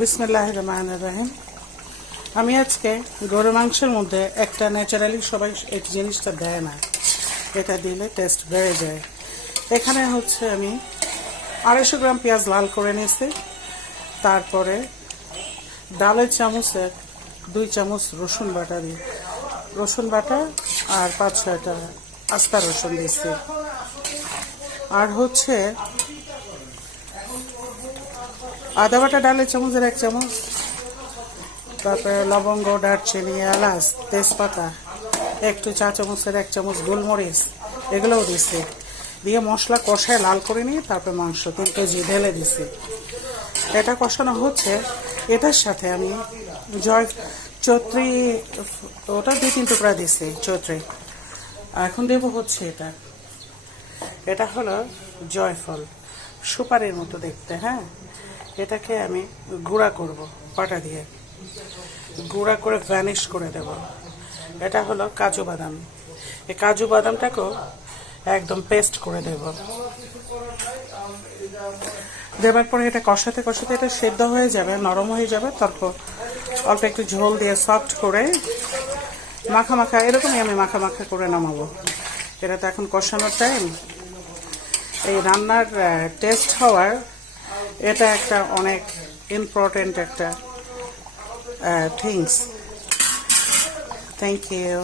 বিসমিল্লাহির রহমানির রহিম। আমি আজকে গরু মাংসের মধ্যে একটা ন্যাচারালি সবাই এই জিনিসটা দেয় না, এটা দিলে টেস্ট বেড়ে যায়। এখানে হচ্ছে আমি 250 গ্রাম পেঁয়াজ লাল করে নিয়েছি। তারপরে ডালের চামচের 2 চামচ রসুন বাটা দিই, রসুন বাটা আর 5-6টা আস্তা রসুন দিচ্ছি। আর হচ্ছে আদা বাটা ডালের চামচের 1 চামচ, তারপরে লবঙ্গ, দারচিনি, এলাচ, তেজপাতা, একটু চা চামচের 1 চামচ গোলমরিচ, এগুলোও দিছি। দিয়ে মশলা কষায় লাল করে নিয়ে তারপরে মাংস 3 কেজি ঢেলে দিছি। এটা কষানো হচ্ছে, এটার সাথে আমি চৌত্রি ওটা 2-3 টুকরা দিছি চৌত্রি। এখন দেবো হচ্ছে এটা হলো জয়ফল, সুপারির মতো দেখতে। হ্যাঁ, এটাকে আমি গুঁড়া করব, পাটা দিয়ে গুঁড়া করে ভ্যানিশ করে দেব। এটা হলো কাজু বাদাম, এই কাজু বাদামটাকেও একদম পেস্ট করে দেব। দেওয়ার পরে এটা কষাতে কষাতে এটা সেদ্ধ হয়ে যাবে, নরম হয়ে যাবে। তারপর অল্প একটু ঝোল দিয়ে সফট করে মাখা মাখা, এরকমই আমি মাখা মাখা করে নামাবো। এটা তো এখন কষানোর টাইম। এই রান্নার টেস্ট হওয়ার এটা একটা অনেক ইম্পর্টেন্ট একটা থিংস। Thank you.